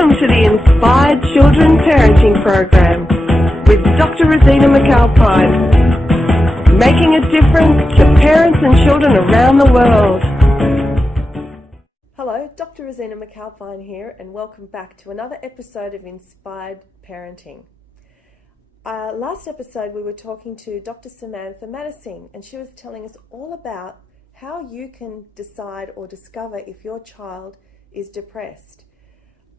Welcome to the Inspired Children Parenting Program with Dr. Rosina McAlpine, making a difference to parents and children around the world. Hello, Dr. Rosina McAlpine here, and welcome back to another episode of Inspired Parenting. Last episode we were talking to Dr. Samantha Madison, and she was telling us all about how you can decide or discover if your child is depressed.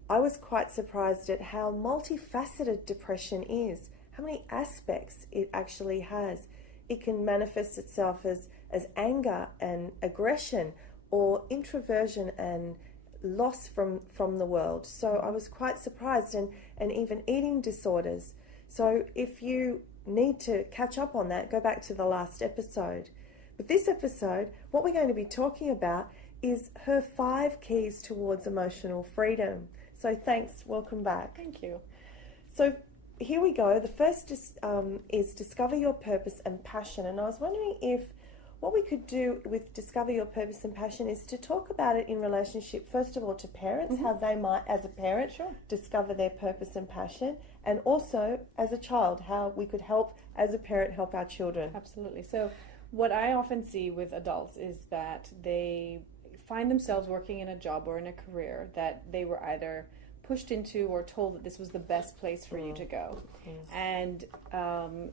I was quite surprised at how multifaceted depression is, how many aspects it actually has. It can manifest itself as anger and aggression, or introversion and loss from the world. So I was quite surprised, and even eating disorders. So if you need to catch up on that, go back to the last episode. But this episode, what we're going to be talking about is her 5 keys towards emotional freedom. So thanks, welcome back. Thank you. So here we go. The first is discover your purpose and passion. And I was wondering if what we could do with discover your purpose and passion is to talk about it in relationship, first of all, to parents, how they might, as a parent, discover their purpose and passion, and also as a child, how we could help, as a parent, help our children. Absolutely. So what I often see with adults is that they find themselves working in a job or in a career that they were either pushed into or told that this was the best place for you to go. And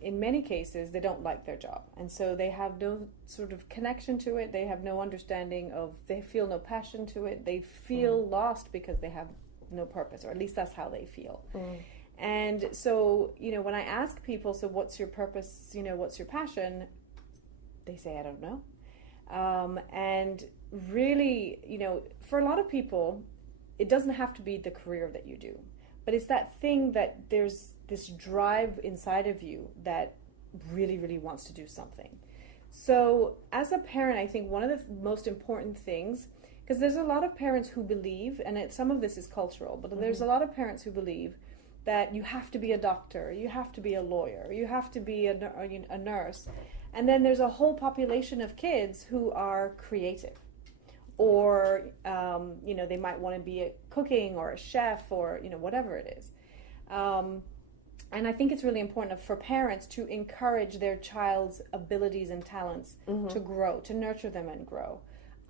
in many cases, they don't like their job. And so they have no sort of connection to it. They have no understanding of, they feel no passion to it. They feel lost because they have no purpose, or at least that's how they feel. And so, when I ask people, so what's your purpose, what's your passion? They say, I don't know. And really, for a lot of people, it doesn't have to be the career that you do, but it's that thing that there's this drive inside of you that really, really wants to do something. So as a parent, I think one of the most important things, because there's a lot of parents who believe, and some of this is cultural, but there's a lot of parents who believe that you have to be a doctor, you have to be a lawyer, you have to be a nurse. And then there's a whole population of kids who are creative, or they might want to be a cooking or a chef, or whatever it is. And I think it's really important for parents to encourage their child's abilities and talents to grow, to nurture them and grow.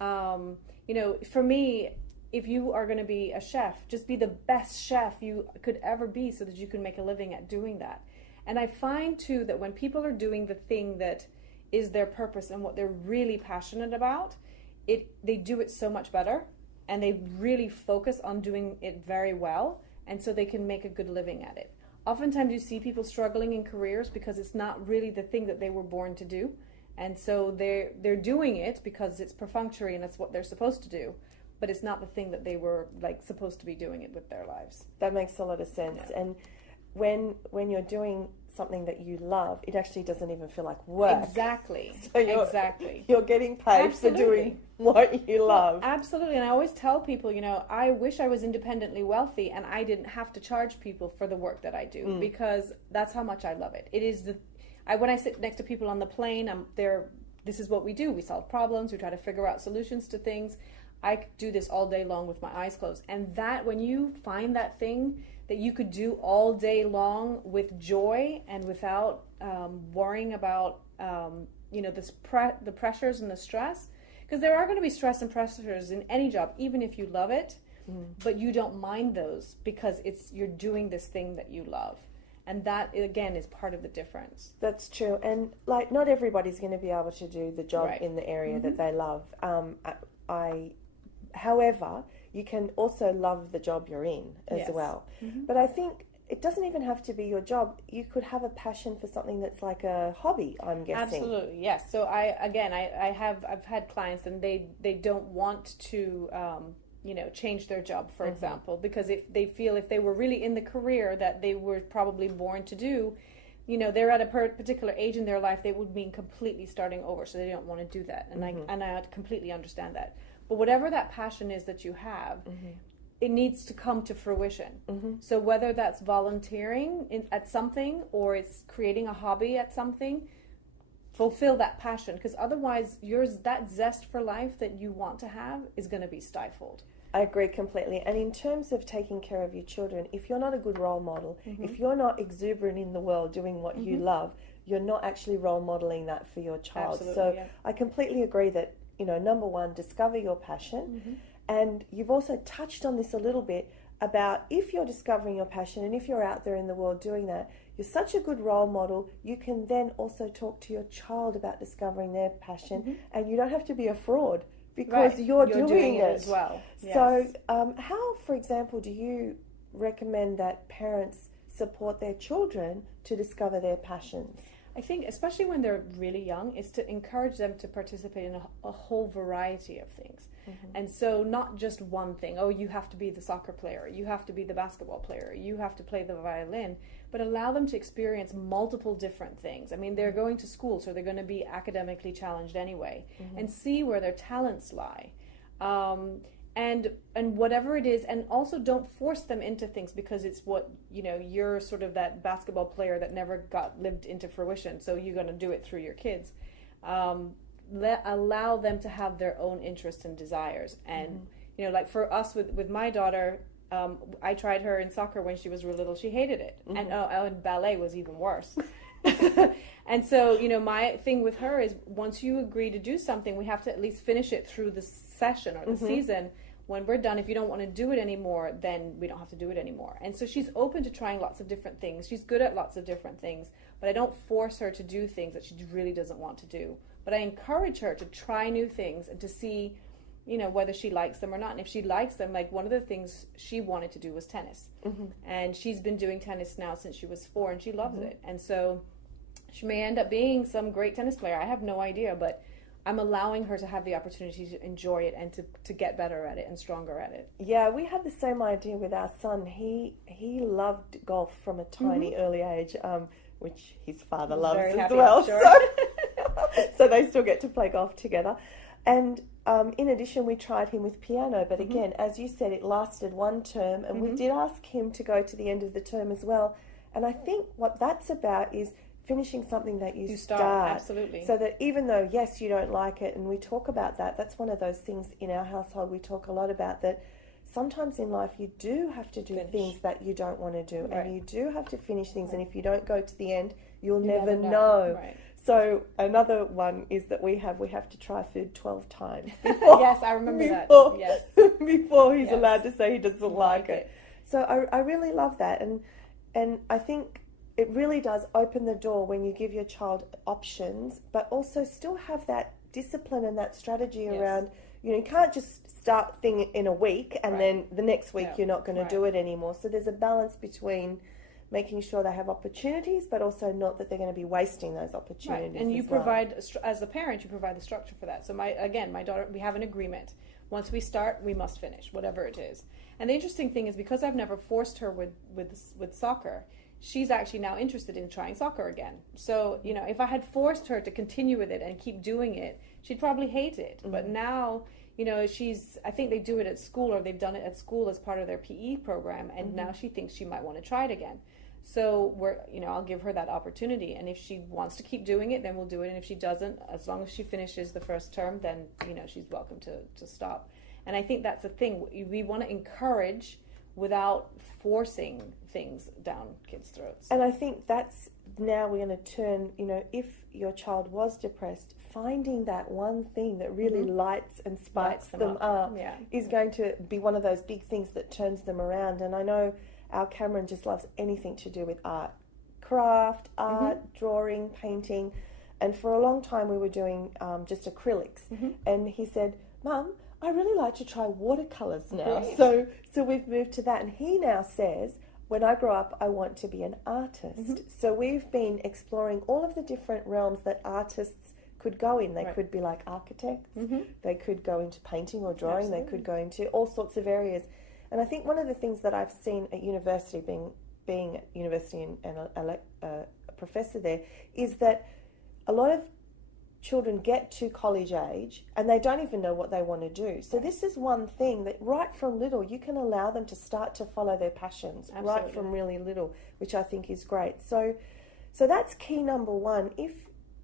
For me, if you are going to be a chef, just be the best chef you could ever be, so that you can make a living at doing that. And I find, too, that when people are doing the thing that is their purpose and what they're really passionate about, they do it so much better, and they really focus on doing it very well, and so they can make a good living at it. Oftentimes you see people struggling in careers because it's not really the thing that they were born to do, and so they're doing it because it's perfunctory and it's what they're supposed to do, but it's not the thing that they were supposed to be doing it with their lives. That makes a lot of sense. Yeah. And when you're doing something that you love, it actually doesn't even feel like work. Exactly. So you're getting paid for doing what you love. Well, absolutely. And I always tell people, I wish I was independently wealthy and I didn't have to charge people for the work that I do, because that's how much I love it. It is when I sit next to people on the plane, this is what we do. We solve problems. We try to figure out solutions to things. I do this all day long with my eyes closed. And that, when you find that thing that you could do all day long with joy and without worrying about the pressures and the stress, because there are going to be stress and pressures in any job, even if you love it, but you don't mind those because you're doing this thing that you love. And that, again, is part of the difference. That's true. And not everybody's going to be able to do the job in the area that they love. However, you can also love the job you're in as well. But I think it doesn't even have to be your job. You could have a passion for something that's like a hobby, I'm guessing. Absolutely, yes. So I've had clients, and they don't want to change their job, for example, because if they were really in the career that they were probably born to do, they're at a particular age in their life, they would mean completely starting over, so they don't want to do that. And I completely understand that. But whatever that passion is that you have, it needs to come to fruition. So whether that's volunteering at something, or it's creating a hobby at something, fulfill that passion, because otherwise that zest for life that you want to have is going to be stifled. I agree completely. And in terms of taking care of your children, if you're not a good role model, if you're not exuberant in the world doing what you love, you're not actually role modeling that for your child. Absolutely, So I completely agree that, number one, discover your passion. And you've also touched on this a little bit about if you're discovering your passion and if you're out there in the world doing that, you're such a good role model, you can then also talk to your child about discovering their passion, and you don't have to be a fraud because you're doing it as well. So how, for example, do you recommend that parents support their children to discover their passions? I think, especially when they're really young, is to encourage them to participate in a whole variety of things. And so not just one thing. Oh, you have to be the soccer player, you have to be the basketball player, you have to play the violin, but allow them to experience multiple different things. I mean, they're going to school, so they're going to be academically challenged anyway, and see where their talents lie. And whatever it is, and also don't force them into things because it's what, you're sort of that basketball player that never lived into fruition, so you're going to do it through your kids. Allow them to have their own interests and desires. And, like for us with my daughter, I tried her in soccer when she was real little. She hated it. And ballet was even worse. And so, my thing with her is once you agree to do something, we have to at least finish it through the session or the season. When we're done, if you don't want to do it anymore, then we don't have to do it anymore. And so she's open to trying lots of different things. She's good at lots of different things, but I don't force her to do things that she really doesn't want to do. But I encourage her to try new things and to see, whether she likes them or not. And if she likes them, like one of the things she wanted to do was tennis. And she's been doing tennis now since she was 4, and she loves it. And so she may end up being some great tennis player. I have no idea, but I'm allowing her to have the opportunity to enjoy it and to get better at it and stronger at it. Yeah, we had the same idea with our son. He loved golf from a tiny early age, which his father loves as well. Sure. So they still get to play golf together. And in addition, we tried him with piano. But again, as you said, it lasted one term. And we did ask him to go to the end of the term as well. And I think what that's about is finishing something that you start. Absolutely. So that even though, yes, you don't like it, and we talk about that, that's one of those things in our household we talk a lot about, that sometimes in life you do have to do things that you don't want to do, and you do have to finish things, and if you don't go to the end, you'll never know. Right. So another one is that we have to try food 12 times before. Yes, I remember that. Yes. Before he's allowed to say he doesn't like it. So I really love that, and I think it really does open the door when you give your child options, but also still have that discipline and that strategy around, you can't just start thing in a week and then the next week you're not going to do it anymore. So there's a balance between making sure they have opportunities, but also not that they're going to be wasting those opportunities. Right. And you provide, as a parent, you provide the structure for that. So my daughter, we have an agreement. Once we start, we must finish, whatever it is. And the interesting thing is, because I've never forced her with soccer, she's actually now interested in trying soccer again. So, if I had forced her to continue with it and keep doing it, she'd probably hate it. But now, I think they do it at school, or they've done it at school as part of their PE program, and now she thinks she might want to try it again. So I'll give her that opportunity, and if she wants to keep doing it, then we'll do it. And if she doesn't, as long as she finishes the first term, then she's welcome to stop. And I think that's the thing. We want to encourage without forcing things down kids' throats. And I think that's now we're going to turn, if your child was depressed, finding that one thing that really lights and sparks them up is going to be one of those big things that turns them around. And I know our Cameron just loves anything to do with art, craft, art, drawing, painting. And for a long time we were doing just acrylics. And he said, Mum, I really like to try watercolours now. So we've moved to that. And he now says, when I grow up, I want to be an artist. So we've been exploring all of the different realms that artists could go in. They could be like architects. They could go into painting or drawing. They could go into all sorts of areas. And I think one of the things that I've seen at university, being at university and a professor there, is that a lot of children get to college age and they don't even know what they want to do. So this is one thing that right from little you can allow them to start to follow their passions. Absolutely. Right from really little, which I think is great. So that's key number one. If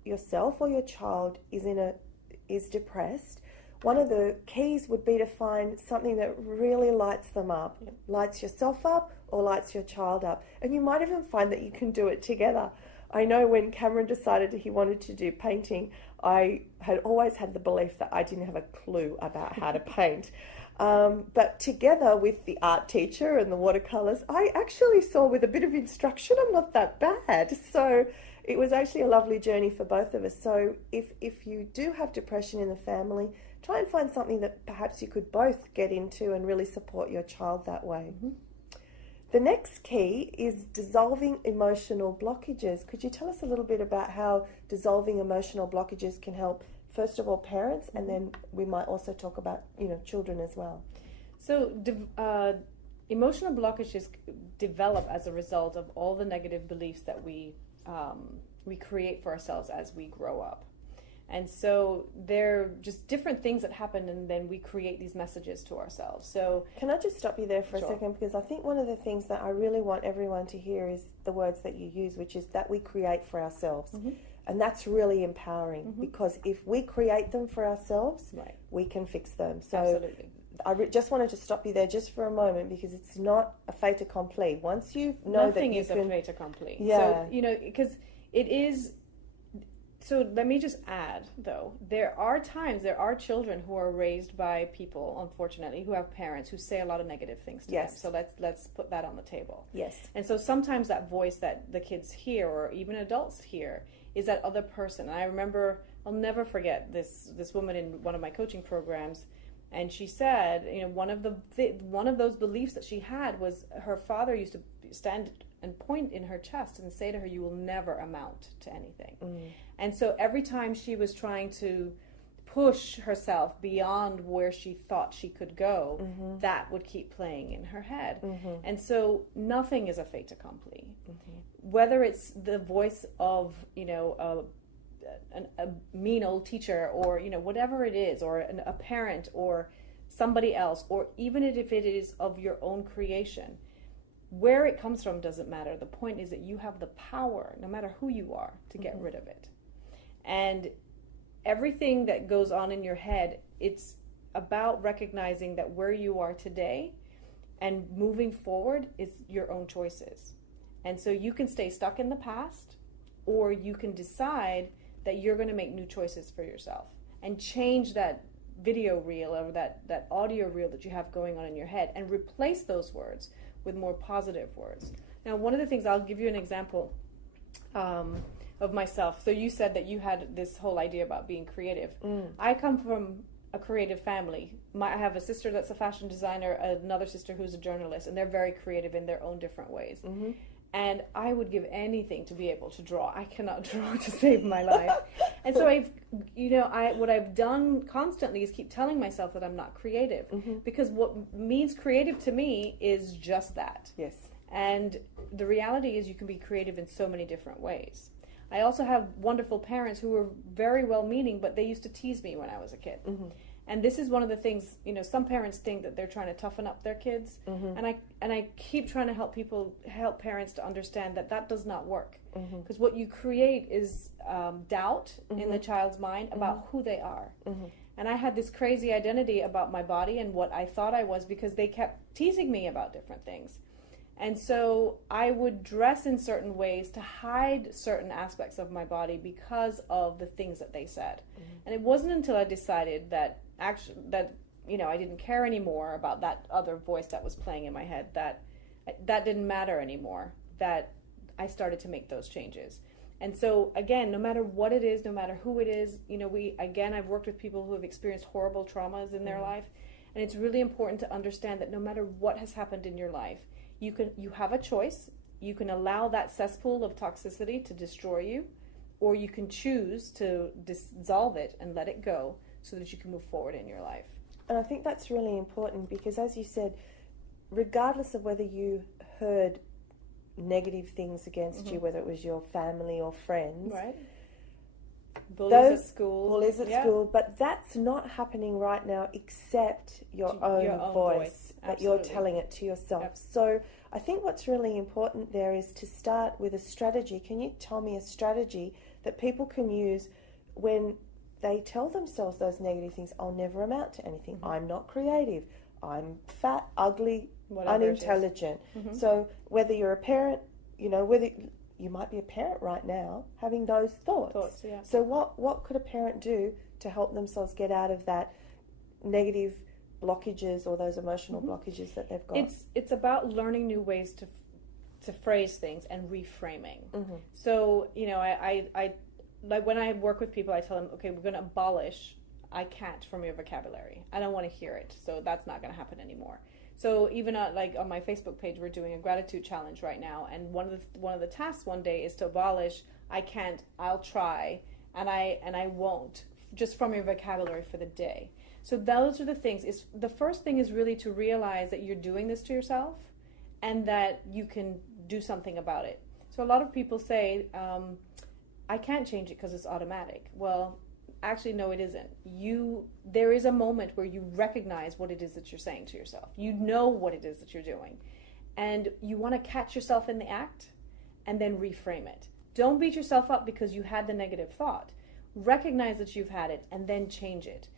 yourself or your child is depressed, one of the keys would be to find something that really lights them up, lights yourself up or lights your child up. And you might even find that you can do it together. I know when Cameron decided he wanted to do painting, I had always had the belief that I didn't have a clue about how to paint. But together with the art teacher and the watercolors, I actually saw with a bit of instruction, I'm not that bad. So it was actually a lovely journey for both of us. So if you do have depression in the family, try and find something that perhaps you could both get into and really support your child that way. Mm-hmm. The next key is dissolving emotional blockages. Could you tell us a little bit about how dissolving emotional blockages can help, first of all, parents, and then we might also talk about, children as well? So emotional blockages develop as a result of all the negative beliefs that we create for ourselves as we grow up. And so they're just different things that happen, and then we create these messages to ourselves. So can I just stop you there for Sure. a second? Because I think one of the things that I really want everyone to hear is the words that you use, which is that we create for ourselves. Mm-hmm. And that's really empowering, mm-hmm. because if we create them for ourselves, right. we can fix them. So Absolutely. I just wanted to stop you there just for a moment, because it's not a fait accompli. Once you know Nothing that you is can... a fait accompli. Yeah. So, because it is... So let me just add, though, there are children who are raised by people, unfortunately, who have parents who say a lot of negative things to them. So let's put that on the table. Yes. And so sometimes that voice that the kids hear, or even adults hear, is that other person. And I remember, I'll never forget this woman in one of my coaching programs, and she said, one of those beliefs that she had was her father used to stand and point in her chest and say to her, "You will never amount to anything." Mm. And so every time she was trying to push herself beyond where she thought she could go, mm-hmm. that would keep playing in her head. Mm-hmm. And so nothing is a fait accompli. Mm-hmm. Whether it's the voice of, a mean old teacher, or, whatever it is, or a parent, or somebody else, or even if it is of your own creation, where it comes from doesn't matter. The point is that you have the power, no matter who you are, to get mm-hmm. rid of it. And everything that goes on in your head, it's about recognizing that where you are today and moving forward is your own choices. And so you can stay stuck in the past, or you can decide that you're going to make new choices for yourself and change that video reel or that audio reel that you have going on in your head, and replace those words with more positive words. Now, one of the things, I'll give you an example of myself. So you said that you had this whole idea about being creative. Mm. I come from a creative family. I have a sister that's a fashion designer, another sister who's a journalist, and they're very creative in their own different ways. Mm-hmm. And I would give anything to be able to draw. I cannot draw to save my life. And so what I've done constantly is keep telling myself that I'm not creative, mm-hmm. because what means creative to me is just that. Yes. And the reality is you can be creative in so many different ways. I also have wonderful parents who were very well-meaning, but they used to tease me when I was a kid. Mm-hmm. And this is one of the things, some parents think that they're trying to toughen up their kids. Mm-hmm. And I keep trying to help parents to understand that does not work. Because mm-hmm. what you create is doubt mm-hmm. in the child's mind about mm-hmm. who they are. Mm-hmm. And I had this crazy identity about my body and what I thought I was, because they kept teasing me about different things. And so I would dress in certain ways to hide certain aspects of my body because of the things that they said. Mm-hmm. And it wasn't until I decided that I didn't care anymore about that other voice that was playing in my head, that didn't matter anymore, that I started to make those changes. And so again, no matter what it is, no matter who it is, I've worked with people who have experienced horrible traumas in their mm-hmm. life, and it's really important to understand that no matter what has happened in your life, you have a choice. You can allow that cesspool of toxicity to destroy you, or you can choose to dissolve it and let it go so that you can move forward in your life. And I think that's really important, because as you said, regardless of whether you heard negative things against mm-hmm. you, whether it was your family or friends, right? Bullies at school, school, but that's not happening right now, except your own voice that you're telling it to yourself. Yep. So I think what's really important there is to start with a strategy. Can you tell me a strategy that people can use when they tell themselves those negative things. I'll never amount to anything. I'm not creative. I'm fat, ugly, Whatever unintelligent. So whether you're a parent, whether you might be a parent right now having those thoughts. Yeah. So what could a parent do to help themselves get out of that negative blockages or those emotional blockages that they've got? It's about learning new ways to phrase things and reframing. So, I like when I work with people, I tell them, okay, we're going to abolish I can't from your vocabulary. I don't want to hear it. So that's not going to happen anymore. So even like on my Facebook page, we're doing a gratitude challenge right now, and one of the tasks one day is to abolish I can't, I'll try, and I won't, just from your vocabulary for the day. So those are the things. The first thing is really to realize that you're doing this to yourself, and that you can do something about it. So a lot of people say, I can't change it because it's automatic. Well, actually, no, it isn't. There is a moment where you recognize what it is that you're saying to yourself. You know what it is that you're doing. And you want to catch yourself in the act and then reframe it. Don't beat yourself up because you had the negative thought. Recognize that you've had it and then change it.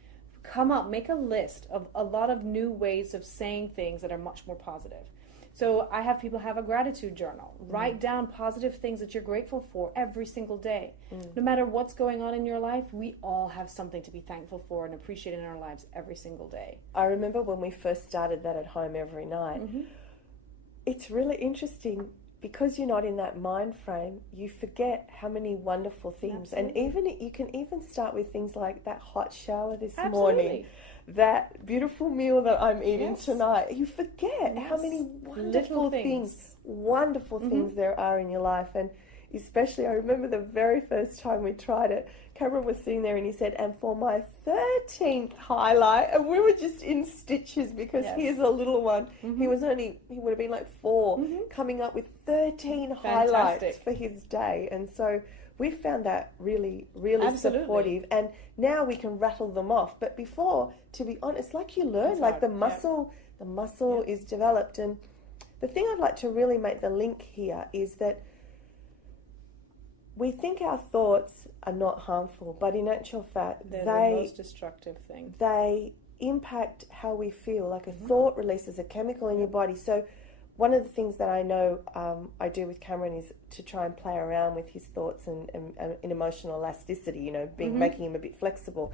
Come up, make a list of a lot of new ways of saying things that are much more positive. So I have people have a gratitude journal. Write down positive things that you're grateful for every single day. No matter what's going on in your life, we all have something to be thankful for and appreciate in our lives every single day. I remember when we first started that at home every night. It's really interesting because you're not in that mind frame, you forget how many wonderful things. Absolutely. And you can even start with things like that hot shower this Absolutely. morning. That beautiful meal that I'm eating Yes. tonight. You forget how many wonderful things there are in your life. And especially, I remember the very first time we tried it, Cameron was sitting there and he said, and for my 13th highlight, and we were just in stitches because here's a little one. He would have been like 4, coming up with 13 highlights for his day. And so we found that really, really supportive. And now we can rattle them off. But before, to be honest, like you learn, like the muscle is developed. And the thing I'd like to really make the link here is that we think our thoughts are not harmful, but in actual fact, They're the most destructive thing. They impact how we feel. Like a thought releases a chemical in your body. So one of the things that I know I do with Cameron is to try and play around with his thoughts and emotional elasticity, making him a bit flexible.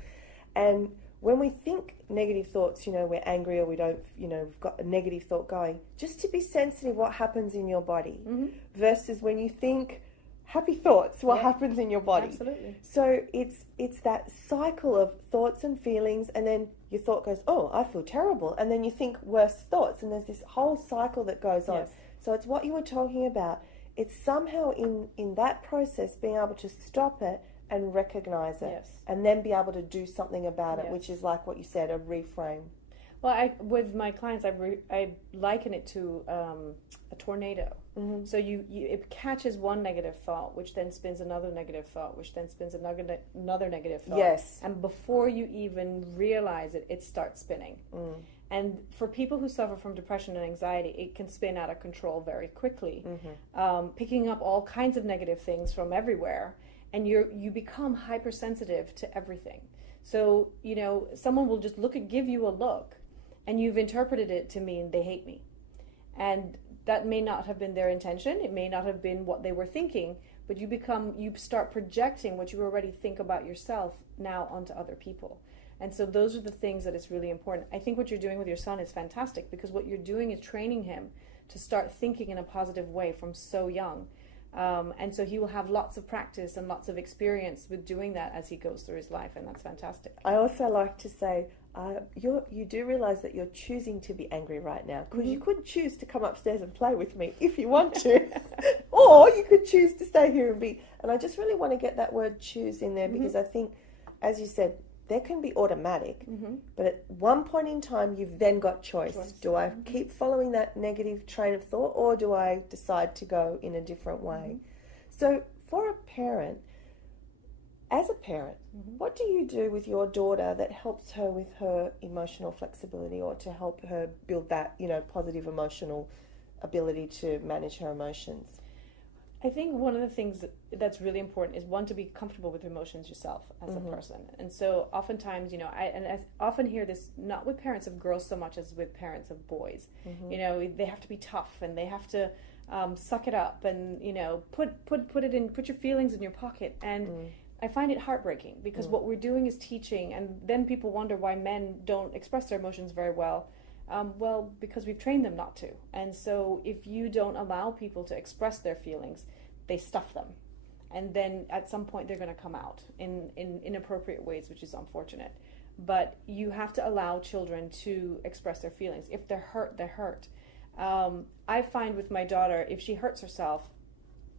And when we think negative thoughts, we're angry or we don't, we've got a negative thought going, just to be sensitive what happens in your body versus when you think happy thoughts, what happens in your body. Absolutely. So it's that cycle of thoughts and feelings, and then your thought goes, oh, I feel terrible, and then you think worse thoughts, and there's this whole cycle that goes on. So it's what you were talking about. It's somehow in that process being able to stop it and recognize it, and then be able to do something about it, which is like what you said, a reframe. Well, with my clients, I liken it to a tornado. So it catches one negative thought, which then spins another negative thought, which then spins another negative thought. Yes. And before you even realize it, it starts spinning. And for people who suffer from depression and anxiety, it can spin out of control very quickly, picking up all kinds of negative things from everywhere, and you become hypersensitive to everything. So someone will just give you a look, and you've interpreted it to mean they hate me. And that may not have been their intention. It may not have been what they were thinking, but you start projecting what you already think about yourself now onto other people. And so those are the things that is really important. I think what you're doing with your son is fantastic, because what you're doing is training him to start thinking in a positive way from so young. And so he will have lots of practice and lots of experience with doing that as he goes through his life, and that's fantastic. I also like to say, you do realize that you're choosing to be angry right now, because you could choose to come upstairs and play with me if you want to, or you could choose to stay here and be. And I just really want to get that word choose in there, because I think, as you said, there can be automatic, but at one point in time, you've then got choice. Do I keep following that negative train of thought, or do I decide to go in a different way? So for a parent, as a parent, what do you do with your daughter that helps her with her emotional flexibility, or to help her build that, positive emotional ability to manage her emotions? I think one of the things that's really important is, one, to be comfortable with emotions yourself as a person. And so oftentimes, I often hear this, not with parents of girls so much as with parents of boys. They have to be tough, and they have to suck it up, and put your feelings in your pocket. And I find it heartbreaking, because what we're doing is teaching, and then people wonder why men don't express their emotions very well. Well, because we've trained them not to. And so if you don't allow people to express their feelings, they stuff them. And then at some point they're going to come out in inappropriate ways, which is unfortunate. But you have to allow children to express their feelings. If they're hurt, they're hurt. I find with my daughter, if she hurts herself,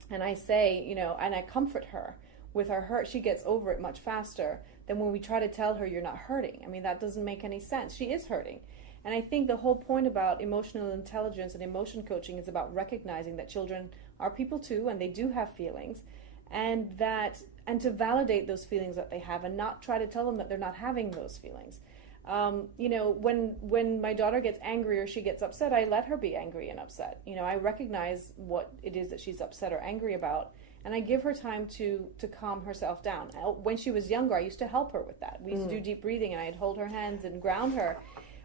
and I say, and I comfort her with her hurt, she gets over it much faster than when we try to tell her you're not hurting. I mean, that doesn't make any sense. She is hurting. And I think the whole point about emotional intelligence and emotion coaching is about recognizing that children are people too, and they do have feelings, and to validate those feelings that they have, and not try to tell them that they're not having those feelings. When my daughter gets angry or she gets upset, I let her be angry and upset. I recognize what it is that she's upset or angry about, and I give her time to calm herself down. When she was younger, I used to help her with that. We used to do deep breathing, and I'd hold her hands and ground her.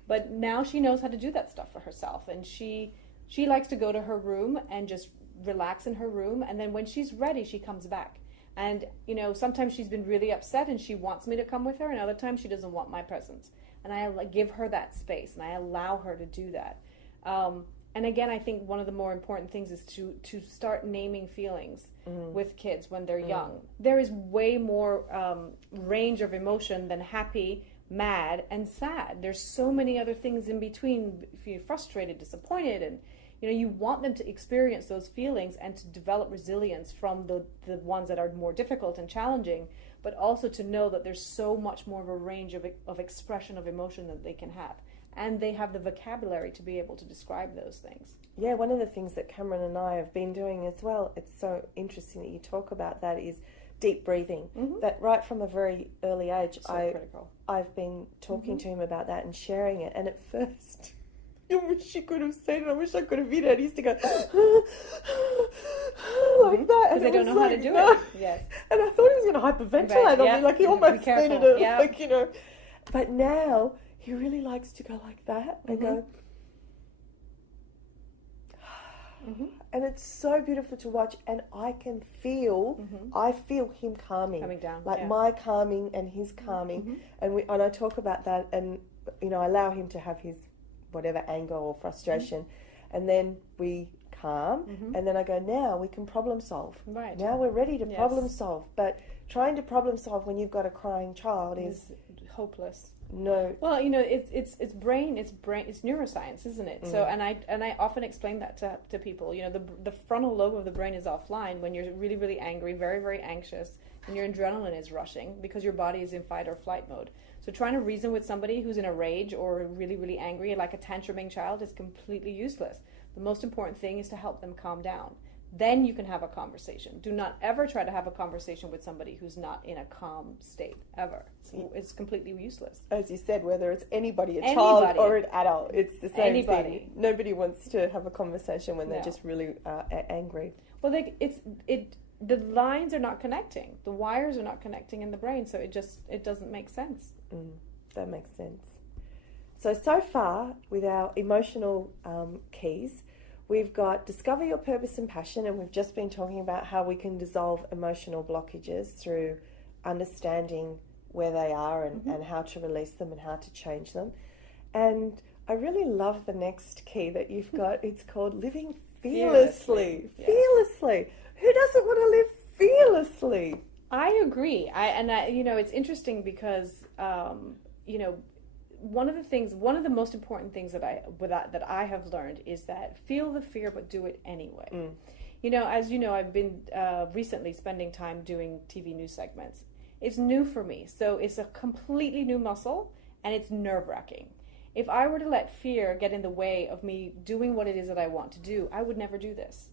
But now she knows how to do that stuff for herself, and she likes to go to her room and just relax in her room, and then when she's ready, she comes back. And sometimes she's been really upset and she wants me to come with her, and other times she doesn't want my presence. And I give her that space, and I allow her to do that. And again, I think one of the more important things is to start naming feelings with kids when they're young. There is way more range of emotion than happy, mad, and sad. There's so many other things in between. If you're frustrated, disappointed, and you want them to experience those feelings and to develop resilience from the ones that are more difficult and challenging, but also to know that there's so much more of a range of expression of emotion that they can have, and they have the vocabulary to be able to describe those things. Yeah, one of the things that Cameron and I have been doing as well, it's so interesting that you talk about that, is deep breathing. That right from a very early age, Critical. I've been talking to him about that and sharing it. And at first, I wish you could have seen it. I wish I could have videoed. He used to go like that, because they don't know how to do it. Yes. And I thought he was going to hyperventilate on me, like he almost needed it, But now he really likes to go like that and go. And it's so beautiful to watch, and I can feel, I feel him calming, coming down, like my calming and his calming, and I talk about that, and I allow him to have his whatever anger or frustration, and then we calm, and then I go, now we can problem solve. Right. Now we're ready to problem solve, but trying to problem solve when you've got a crying child is hopeless. No. Well, it's neuroscience, isn't it? So, and I often explain that to people. The frontal lobe of the brain is offline when you're really, really angry, very, very anxious, and your adrenaline is rushing because your body is in fight or flight mode. So trying to reason with somebody who's in a rage or really, really angry, like a tantruming child, is completely useless. The most important thing is to help them calm down. Then you can have a conversation. Do not ever try to have a conversation with somebody who's not in a calm state, ever. It's completely useless. As you said, whether it's anybody, child or an adult, it's the same thing. Nobody wants to have a conversation when they're just really angry. Well, the lines are not connecting. The wires are not connecting in the brain, so it doesn't make sense. That makes sense. So far, with our emotional keys, we've got discover your purpose and passion, and we've just been talking about how we can dissolve emotional blockages through understanding where they are and how to release them and how to change them. And I really love the next key that you've got. It's called living fearlessly. Yes. Fearlessly. Who doesn't want to live fearlessly? I agree. It's interesting because one of the most important things that I have learned is that feel the fear, but do it anyway. As you know, I've been recently spending time doing TV news segments. It's new for me, so it's a completely new muscle, and it's nerve-wracking. If I were to let fear get in the way of me doing what it is that I want to do, I would never do this.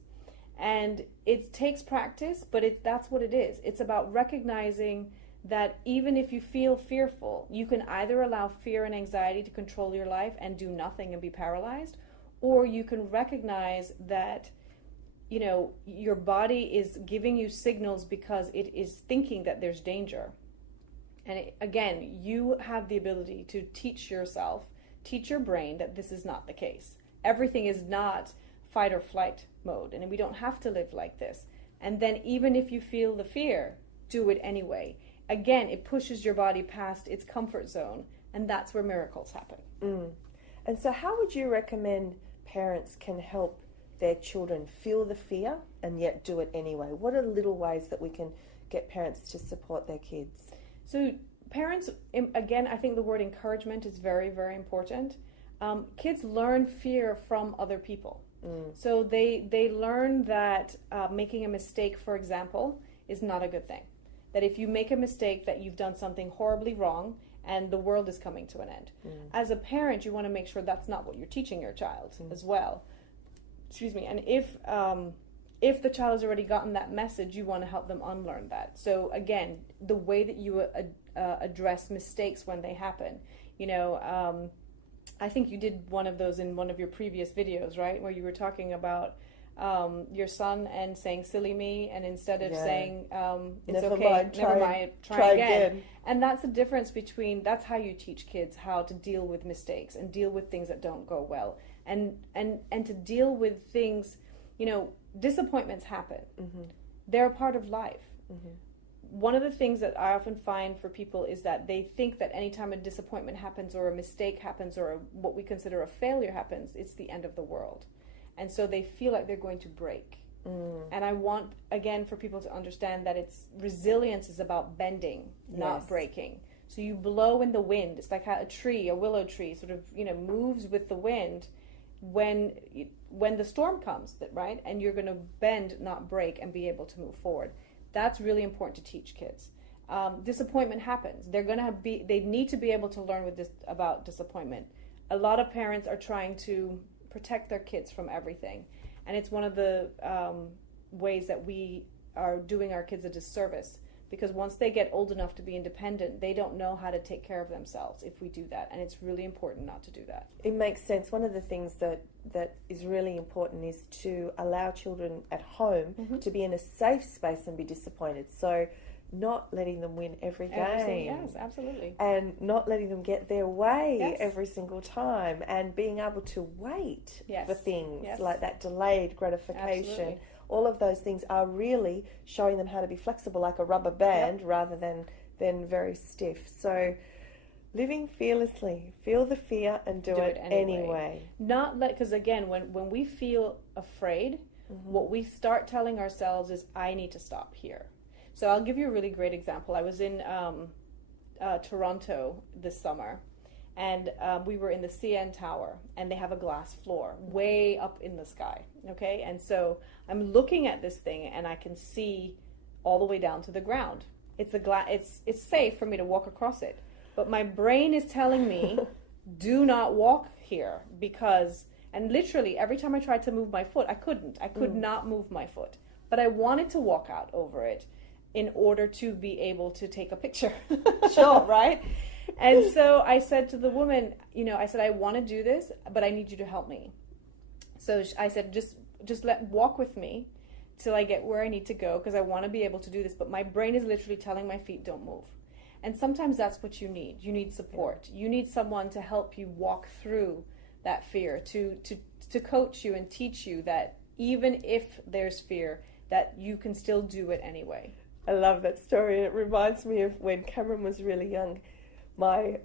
And it takes practice, but that's what it is. It's about recognizing that even if you feel fearful, you can either allow fear and anxiety to control your life and do nothing and be paralyzed, or you can recognize that your body is giving you signals because it is thinking that there's danger. And again, you have the ability to teach your brain that this is not the case. Everything is not fight or flight mode, and we don't have to live like this. And then even if you feel the fear, do it anyway. Again, it pushes your body past its comfort zone, and that's where miracles happen. And so how would you recommend parents can help their children feel the fear and yet do it anyway? What are little ways that we can get parents to support their kids? So parents, again, I think the word encouragement is very, very important. Kids learn fear from other people. So they learn that making a mistake, for example, is not a good thing. That if you make a mistake, that you've done something horribly wrong and the world is coming to an end. As a parent, you want to make sure that's not what you're teaching your child as well. Excuse me. And if the child has already gotten that message, you want to help them unlearn that. So again, the way that you address mistakes when they happen. I think you did one of those in one of your previous videos, right? Where you were talking about your son and saying silly me, and instead of saying it's never okay, mind, never mind, try again. And that's the difference between, that's how you teach kids how to deal with mistakes and deal with things that don't go well, and to deal with things, disappointments happen. They're a part of life. One of the things that I often find for people is that they think that anytime a disappointment happens or a mistake happens or what we consider a failure happens, it's the end of the world. And so they feel like they're going to break. And I want, again, for people to understand that resilience is about bending, not breaking. So you blow in the wind. It's like how a willow tree sort of, moves with the wind when the storm comes, right? And you're going to bend, not break, and be able to move forward. That's really important to teach kids. Disappointment happens. They need to be able to learn about disappointment. A lot of parents are trying to protect their kids from everything. And it's one of the ways that we are doing our kids a disservice, because once they get old enough to be independent, they don't know how to take care of themselves if we do that. And it's really important not to do that. It makes sense. One of the things that is really important is to allow children at home to be in a safe space and be disappointed. So not letting them win every game. Yes, absolutely. And not letting them get their way every single time, and being able to wait for things like that delayed gratification. Absolutely. All of those things are really showing them how to be flexible like a rubber band rather than very stiff. So living fearlessly, feel the fear and do it anyway. Because again, when we feel afraid, what we start telling ourselves is, I need to stop here. So I'll give you a really great example. I was in Toronto this summer, and we were in the CN Tower, and they have a glass floor way up in the sky, okay? And so I'm looking at this thing, and I can see all the way down to the ground. It's safe for me to walk across it, but my brain is telling me, do not walk here, and literally every time I tried to move my foot, I could not move my foot, but I wanted to walk out over it in order to be able to take a picture. Sure, right? And so I said to the woman, I want to do this, but I need you to help me. So I said, just walk with me till I get where I need to go, because I want to be able to do this, but my brain is literally telling my feet, don't move. And sometimes that's what you need. You need support. You need someone to help you walk through that fear, to coach you and teach you that even if there's fear, that you can still do it anyway. I love that story. It reminds me of when Cameron was really young. My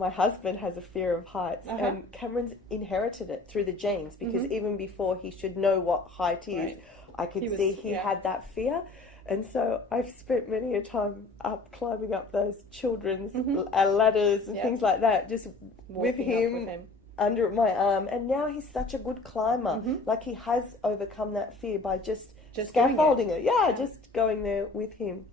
husband has a fear of heights, and Cameron's inherited it through the genes, because even before he should know what height is, I could see he had that fear. And so I've spent many a time climbing up those children's ladders and things like that, just with him under my arm. And now he's such a good climber. Like, he has overcome that fear by just scaffolding it. Just going there with him.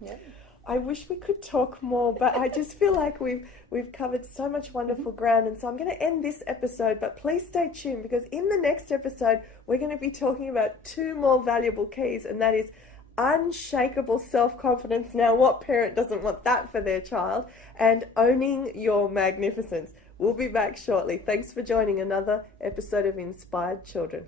I wish we could talk more, but I just feel like we've covered so much wonderful ground, and so I'm going to end this episode, but please stay tuned, because in the next episode we're going to be talking about 2 more valuable keys, and that is unshakable self-confidence. Now, what parent doesn't want that for their child? And owning your magnificence. We'll be back shortly. Thanks for joining another episode of Inspired Children.